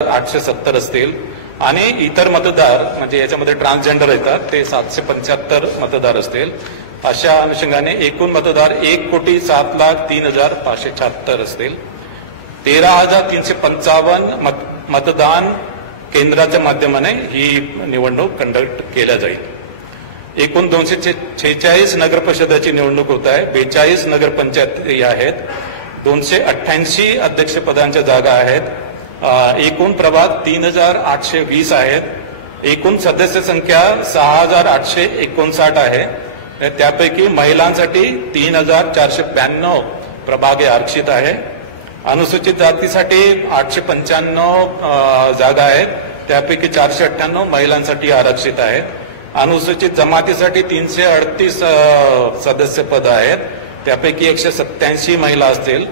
870 असतील आणि इतर मतदार म्हणजे याच्यामध्ये ट्रान्सजेंडर येतात ते 775 मतदार असतील. अशा अनुषंगाने एकूण मतदार 1,07,03,576 असतील. 13,355 मतदान केंद्राच्या माध्यमाने ही निवडणूक कंडक्ट केल्या जाईल. एकूण 246 नगर परिषदेची निवडणूक होत आहे. 42 नगरपंचायती आहेत. 288 अध्यक्षपदांच्या जागा आहेत. एकूण प्रभाग 3,820 आहेत. एकूण सदस्य संख्या 6,859 आहे. त्यापैकी महिलांसाठी 3,492 प्रभाग आरक्षित आहे. अनुसूचित जातीसाठी 895 जागा आहेत. त्यापैकी 498 महिलांसाठी आरक्षित आहेत. अनुसूचित जमातीसाठी 338 सदस्य पद आहेत. त्यापैकी 187 महिला असतील.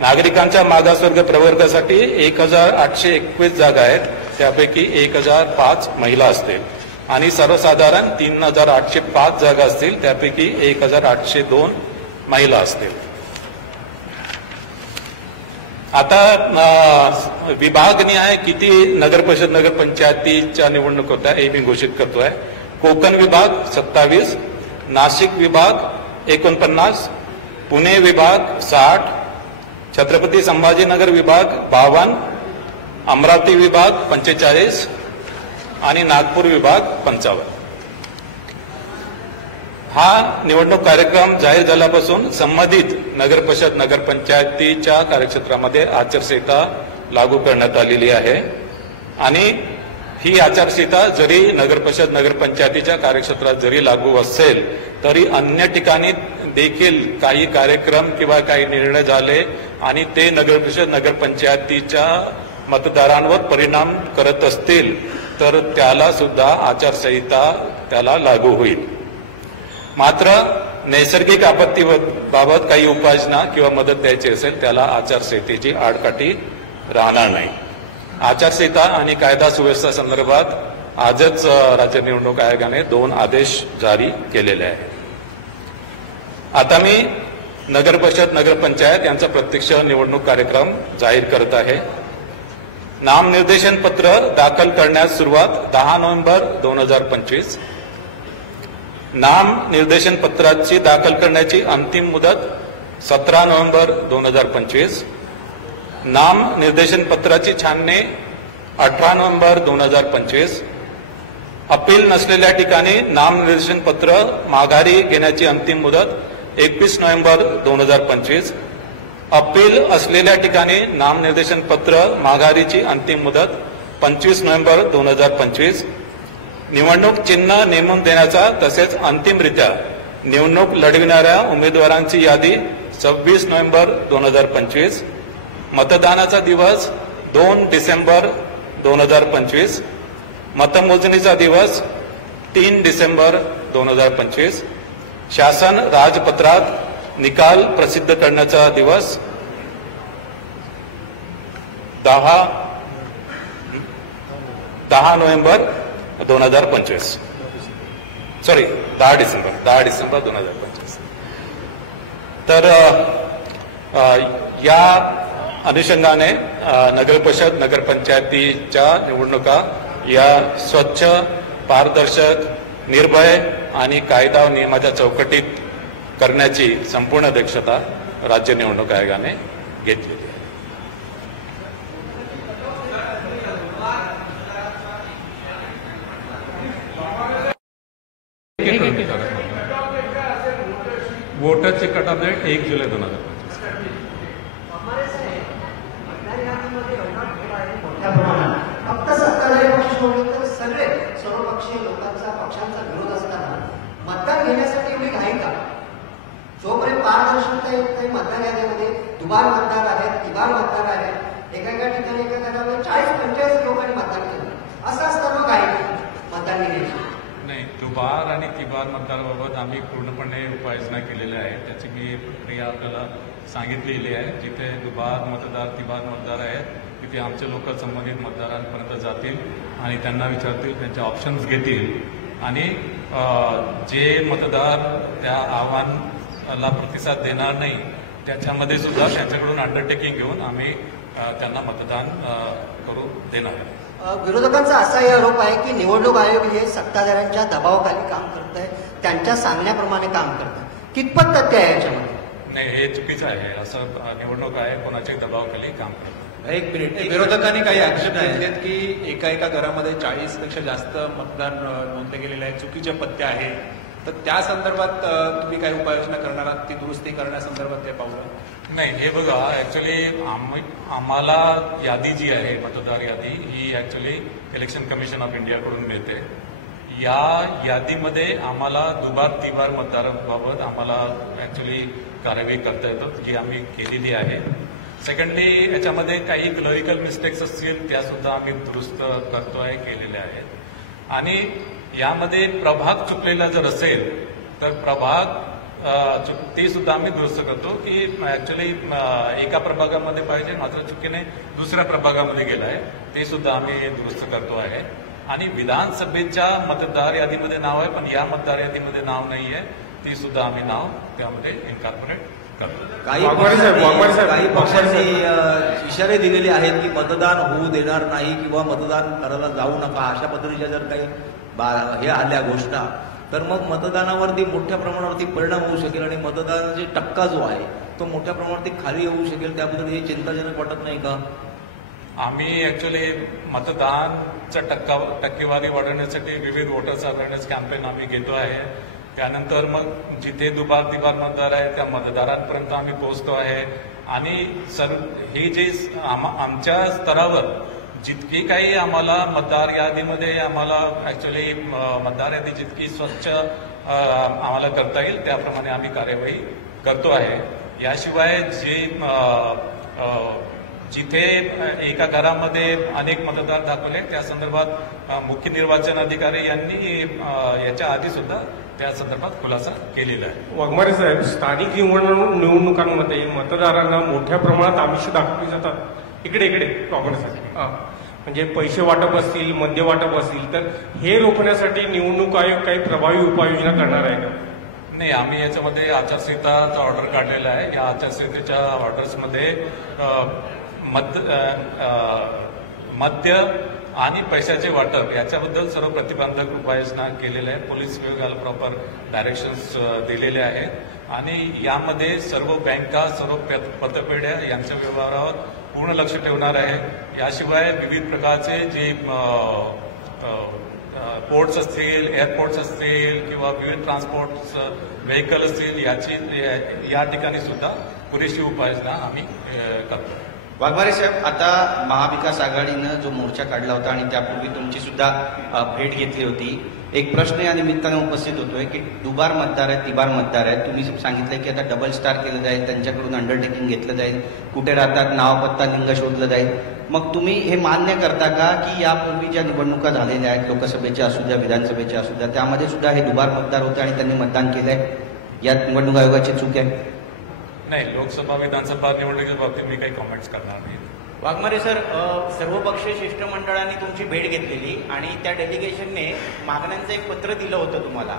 नागरिकांच्या मागासवर्ग प्रवर्गासाठी 1,821 जागा आहेत. त्यापैकी 1,005 महिला असतील आणि सर्वसाधारण 3,805 जागा असतील. त्यापैकी 1,802 महिला असतील. आता विभागनिहाय किती नगर परिषद नगरपंचायतीच्या निवडणूक होत्या हे मी घोषित करतोय. कोकण विभाग 27, नाशिक विभाग 49, पुणे विभाग 60, छत्रपती संभाजीनगर विभाग 52, अमरावती विभाग 45 आणि नागपूर विभाग 55. हा निवडणूक कार्यक्रम जाहीर झाल्यापासून संबंधित नगर परिषद नगरपंचायतीच्या कार्यक्षेत्रामध्ये आचारसंहिता लागू करण्यात आलेली आहे आणि ही आचारसंहिता जरी नगर परिषद नगरपंचायतीच्या कार्यक्षेत्रात जरी लागू असेल तरी अन्य ठिकाणी देखील काही कार्यक्रम किंवा काही निर्णय झाले आणि ते नगर परिषद नगरपंचायतीच्या मतदारांवर परिणाम करत असतील तर त्याला सुद्धा आचारसंहिता त्याला लागू होईल. मात्र नैसर्गिक आपत्तीबाबत काही उपाययोजना किंवा मदत द्यायची असेल त्याला आचारसंहितेची आडकाठी राहणार नाही. आचारसंहिता आणि कायदा सुव्यवस्था संदर्भात आजच राज्य निवडणूक आयोगाने 2 आदेश जारी केलेले आहेत. आता मी नगर परिषद नगरपंचायत यांचा प्रत्यक्ष निवडणूक कार्यक्रम जाहीर करत आहे. नामनिर्देशन पत्र दाखल करण्यास सुरुवात 10 नोव्हेंबर 2025. नाम निर्देशन पत्राची दाखल करण्याची अंतिम मुदत 17 नोव्हेंबर 2025. नाम निर्देशन पत्राची छाननी 18 नोव्हेंबर 2025. अपील नसलेल्या ठिकाणी नाम निर्देशन पत्र माघारी घेण्याची अंतिम मुदत 21 नोव्हेंबर 2025. अपील असलेल्या ठिकाणी नाम निर्देशन पत्र माघारीची अंतिम मुदत 25 नोव्हेंबर 2025. निवडणूक चिन्ह नेमून देण्याचा तसेच अंतिमरित्या निवडणूक लढविणाऱ्या उमेदवारांची यादी 26 नोव्हेंबर 2025. मतदानाचा दिवस 2 डिसेंबर 2025. मतमोजणीचा दिवस 3 डिसेंबर 2025. शासन राजपत्रात निकाल प्रसिद्ध करण्याचा दिवस 10 नोव्हेंबर 2025. सॉरी 10 डिसेंबर 2025. तर या अनुषंगाने नगर परिषद नगरपंचायतीच्या निवडणुका या स्वच्छ, पारदर्शक, निर्भय आणि कायदा नियमाच्या चौकटीत करण्याची संपूर्ण दक्षता राज्य निवडणूक आयोगाने घेतली. वोटरचे कट ऑफ डेट 1 जुलै 2025. फक्त सत्ताधारी पक्ष सोडून तर सगळे सर्वपक्षीय पक्षांचा विरोध असताना मतदान घेण्यासाठी एवढी घाई का? जोपर्यंत पारदर्शकता येत नाही मतदान यादीमध्ये दुबार मतदार आहेत, तिबार मतदार आहेत. एका ठिकाणी एका गटामध्ये 40-45 लोकांनी मतदान केलं. असं असताना घाई मतदान घेण्याची नाही. दुबार आणि तिबार मतदाराबाबत आम्ही पूर्णपणे उपाययोजना केलेल्या आहेत. त्याची मी प्रक्रिया आपल्याला सांगितलेली आहे. जिथे दुबार मतदार, तिबार मतदार आहेत तिथे आमचे लोक संबंधित मतदारांपर्यंत जातील आणि त्यांना विचारतील, त्यांचे ऑप्शन्स घेतील आणि जे मतदार त्या आव्हानाला प्रतिसाद देणार नाही त्याच्यामध्ये सुद्धा त्यांच्याकडून अंडरटेकिंग घेऊन आम्ही त्यांना मतदान करू देणार आहे. विरोधकांचा असाही आरोप आहे की निवडणूक आयोग हे सत्ताधाऱ्यांच्या दबावाखाली काम करत आहे, त्यांच्या सांगण्याप्रमाणे काम करत आहे. कितपत तथ्य आहे याच्यामध्ये? नाही, हे चुकीचं आहे. असं निवडणूक आयोग कोणाच्या दबावाखाली काम करत. एक मिनिट, विरोधकांनी काही आक्षेप घेतलेत की एका घरामध्ये 40पेक्षा जास्त मतदान नोंदले गेलेले आहे, चुकीचे पत्ते आहे. तर त्या संदर्भात तुम्ही काही उपाययोजना करणार आहात, ती दुरुस्ती करण्यासंदर्भात ते पावलं? नाही, हे बघा, ऍक्च्युली आम्हाला यादी जी आहे, मतदार यादी, ही ऍक्च्युली इलेक्शन कमिशन ऑफ इंडियाकडून मिळते. या यादीमध्ये आम्हाला दुबार तिबार मतदारांबाबत आम्हाला ऍक्च्युली कार्यवाही करता येतो, जी आम्ही केलेली आहे. सेकंडली, याच्यामध्ये काही क्लरिकल मिस्टेक्स असतील त्या सुद्धा आम्ही दुरुस्त करतोय, केलेल्या आहेत. आणि यामध्ये प्रभाग चुकलेला जर असेल तर प्रभाग ते सुद्धा आम्ही दुरुस्त करतो, की ऍक्च्युली एका प्रभागामध्ये पाहिजे मात्र चुकीने दुसऱ्या प्रभागामध्ये गेला आहे, ते सुद्धा आम्ही दुरुस्त करतो आहे. आणि विधानसभेच्या मतदार यादीमध्ये नाव आहे पण या मतदार यादीमध्ये नाव नाही आहे, ती सुद्धा आम्ही नाव त्यामध्ये इन्कॉर्पोरेट करतो. काही पक्षांनी इशारे दिलेले आहेत की मतदान होऊ देणार नाही किंवा मतदान करायला जाऊ नका, अशा पद्धतीच्या जर काही हे आल्या घोषणा, तर मग मतदानावरती मोठ्या प्रमाणावरती परिणाम होऊ शकेल आणि मतदानाचा टक्का जो आहे तो मोठ्या प्रमाणावरती खाली येऊ शकेल. त्याबद्दल हे चिंताजनक वाटत नाही का? आम्ही ऍक्च्युली मतदानचा टक्केवारी वाढवण्यासाठी विविध वोटर्स अवेअरनेस कॅम्पेन आम्ही घेतो आहे. त्यानंतर मग जिथे दुबार तिबार मतदार आहे त्या मतदारांपर्यंत आम्ही पोहोचतो आहे. आणि हे जे आमच्या स्तरावर जितकी काही आम्हाला मतदार यादीमध्ये आम्हाला ऍक्च्युली मतदार यादी जितकी स्वच्छ आम्हाला करता येईल त्याप्रमाणे आम्ही कार्यवाही करतो आहे. याशिवाय जिथे एका घरामध्ये अनेक मतदार दाखवले त्या संदर्भात मुख्य निर्वाचन अधिकारी यांनी याच्या आधी सुद्धा त्या संदर्भात खुलासा केलेला आहे. वाघमारे साहेब, स्थानिक निवडणुकांमध्ये मतदारांना मोठ्या प्रमाणात आमिष दाखवली जातात इकडे काँग्रेससाठी, म्हणजे पैसे वाटप असतील, मद्य वाटप असतील, तर हे रोखण्यासाठी निवडणूक आयोग काही प्रभावी उपाययोजना करणार आहे का? नाही, आम्ही याच्यामध्ये आचारसंहिताचा ऑर्डर काढलेला आहे. या आचारसंहितेच्या ऑर्डर्समध्ये मद्य आणि पैशाचे वाटप याच्याबद्दल सर्व प्रतिबंधक उपाययोजना केलेल्या आहे. पोलीस विभागाला प्रॉपर डायरेक्शन्स दिलेले आहेत आणि यामध्ये सर्व बँका, सर्व पतपेढ्या यांच्या व्यवहारावर पूर्ण लक्ष ठेवणार आहे. याशिवाय विविध प्रकारचे जे पोर्ट्स असतील, एअरपोर्ट्स असतील किंवा विविध ट्रान्सपोर्ट व्हेकल असतील या ठिकाणी सुद्धा पुरेशी उपाययोजना आम्ही करतो. वाघमारे साहेब, आता महाविकास आघाडीनं जो मोर्चा काढला होता आणि त्यापूर्वी तुमची सुद्धा भेट घेतली होती, एक प्रश्न या निमित्तानं उपस्थित होतोय की दुबार मतदार आहेत, तिबार मतदार आहेत. तुम्ही सांगितलं की आता डबल स्टार केलं जाईल, त्यांच्याकडून अंडरटेकिंग घेतलं जाईल, कुठे राहतात नाव पत्ता लिंग शोधलं जाईल. मग तुम्ही हे मान्य करता का की यापूर्वी ज्या निवडणुका झालेल्या आहेत, लोकसभेच्या असू द्या, विधानसभेच्या असू द्या, त्यामध्ये सुद्धा हे दुबार मतदार होते आणि त्यांनी मतदान केलंय? या निवडणूक आयोगाची चूक आहे? नाही, लोकसभा विधानसभा निवडणुकीच्या बाबतीत मी काही कॉमेंट्स करणार नाही. वाघमारे सर, सर्वपक्षीय शिष्टमंडळाने तुमची भेट घेतलेली आणि त्या डेलिगेशनने मागण्यांचं एक पत्र दिलं होतं तुम्हाला.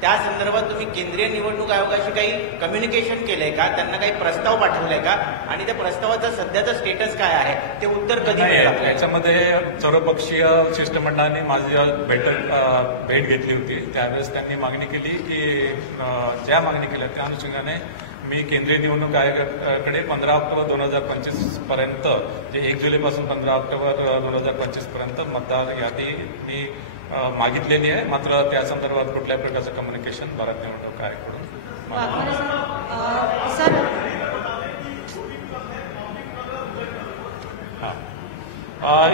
त्या संदर्भात तुम्ही केंद्रीय निवडणूक आयोगाशी काही कम्युनिकेशन केलंय का? त्यांना काही प्रस्ताव पाठवलाय का? आणि त्या प्रस्तावाचा सध्याचा स्टेटस काय आहे, ते उत्तर कधी मिळेल? याच्यामध्ये सर्वपक्षीय शिष्टमंडळाने माझी भेट घेतली होती. त्यावेळेस त्यांनी मागणी केली की ज्या मागणी केल्या त्या अनुषंगाने मी केंद्रीय निवडणूक आयोगाकडे 15 ऑक्टोबर 2025 पर्यंत, जे 1 जुलैपासून 15 ऑक्टोबर 2025 पर्यंत मतदार यादी मी मागितलेली आहे. मात्र त्या संदर्भात कुठल्याही प्रकारचं कम्युनिकेशन भारत निवडणूक आयोगाकडून.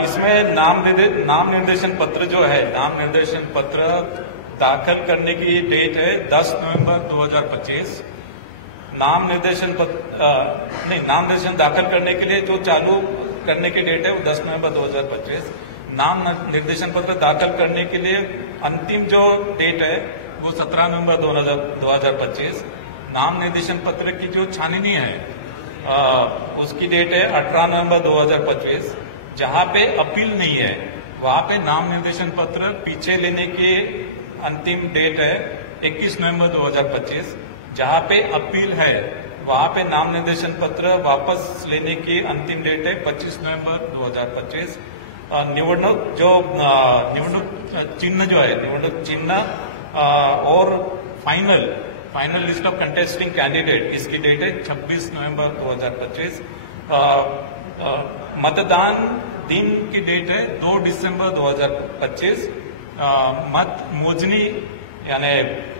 इसमें नाम निर्देशन पत्र जो है, नाम निर्देशन पत्र दाखल करने की डेट है 10 नवंबर 2025. नाम निर्देशन दाखल करने के लिए जो चालू करने की डेट है वो 10 नवंबर 2025. नाम निर्देशन पत्र दाखल करने के लिए अंतिम जो डेट है वो 17 नवंबर 2025. नाम निर्देशन पत्र की जो छाननी है उसकी डेट है 18 नवंबर 2025. जहां पे अपील नहीं है वहां पे नाम निर्देशन पत्र पीछे लेने की अंतिम डेट है 21 नवंबर 2025. जहां पे अपील है वहां पे नाम निर्देशन पत्र वापस लेने की अंतिम डेट है 25 नवंबर 2025। निवडणूक चिन्ह जो है, निवडणूक चिन्ह और final list of contesting candidate, इसकी डेट है 26 नवंबर 2025। मतदान दिन की डेट है 2 दिसंबर 2025। मत मोजनी यानी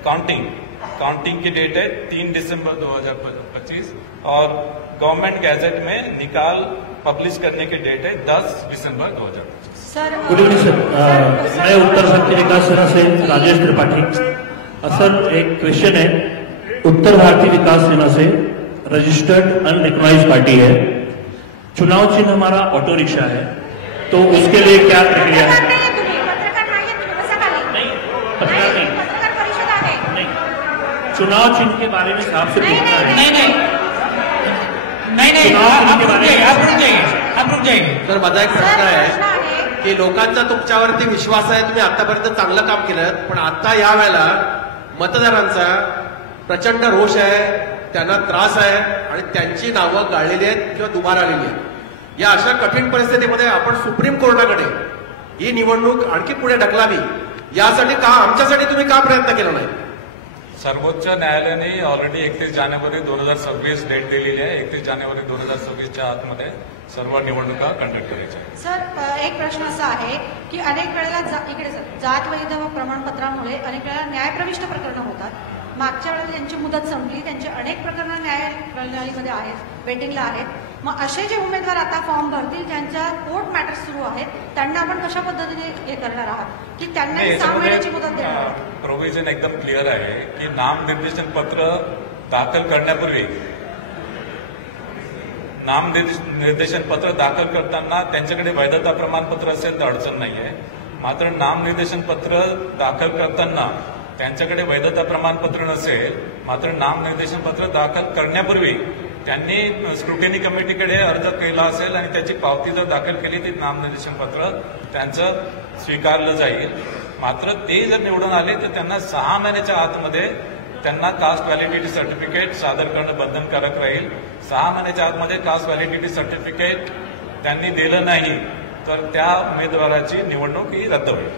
काउंटिंग की डेट है 3 दिसंबर 2025 और गवर्नमेंट गैजेट में निकाल पब्लिश करने की डेट है 10 दिसंबर 2025। सर गुड इवनिंग सर, मैं उत्तर शक्ति विकास सेना से राजेश त्रिपाठी। सर एक क्वेश्चन है, उत्तर भारतीय विकास सेना से रजिस्टर्ड अनरिकॉग्नाइज्ड पार्टी है, चुनाव चिन्ह हमारा ऑटो रिक्शा है, तो उसके लिए क्या प्रक्रिया है? चुनाव चिन्ह के बारे में साफ से पूछना है। नहीं, आप रुक जाइए। तर माझा एक प्रश्न आहे की लोकांचा तुमच्यावरती विश्वास आहे, तुम्ही आतापर्यंत चांगलं काम केलं, पण आता या वेळेला मतदारांचा प्रचंड रोष आहे, त्यांना त्रास आहे आणि त्यांची नावं गाळलेली आहेत किंवा दुबार आलेली आहेत। या अशा कठीण परिस्थितीमध्ये आपण सुप्रीम कोर्टाकडे ही निवडणूक आणखी पुढे ढकलावी यासाठी का, आमच्यासाठी तुम्ही का प्रयत्न केला नाही? सर्वोच्च न्यायालयाने ऑलरेडी 31 जानेवारी 2026 डेट दिलेली आहे। 31 जानेवारी 2026च्या आतमध्ये सर्व निवडणुका कंडक्ट करायच्या। सर एक प्रश्न असा आहे की अनेक वेळेला इकडे जात वैध व प्रमाणपत्रामुळे अनेक वेळेला न्यायप्रविष्ट प्रकरणं होतात। मागच्या वेळेला त्यांची मुदत संपली, त्यांची अनेक प्रकरणं न्याय प्रणालीमध्ये आहेत, वेटिंगला आहेत। मग असे जे उमेदवार आता फॉर्म भरतील, ज्यांच्या कोर्ट मॅटर्स सुरू आहेत, त्यांना आपण कशा पद्धतीने हे करणार आहात की त्यांना 6 महिन्याची मुदत देणार आहात? प्रोव्हिजन एकदम क्लिअर आहे की नामनिर्देशन पत्र दाखल करण्यापूर्वी नामनिर्देशन पत्र दाखल करताना त्यांच्याकडे वैधता प्रमाणपत्र असेल तर अडचण नाहीये। मात्र नामनिर्देशन पत्र दाखल करताना त्यांच्याकडे वैधता प्रमाणपत्र नसेल, मात्र नामनिर्देशन पत्र दाखल करण्यापूर्वी त्यांनी स्क्रुटिनी कमिटीकडे अर्ज केला असेल आणि त्याची पावती जर दाखल केली ती नामनिर्देशन पत्र त्यांचं स्वीकारलं जाईल। मात्र ते जर निवडून आले तर त्यांना 6 महिन्याच्या आतमध्ये त्यांना कास्ट व्हॅलिडिटी सर्टिफिकेट सादर करणं बंधनकारक राहील। 6 महिन्याच्या आतमध्ये कास्ट व्हॅलिडिटी सर्टिफिकेट त्यांनी दिलं नाही तर त्या उमेदवाराची निवडणूक ही रद्द होईल।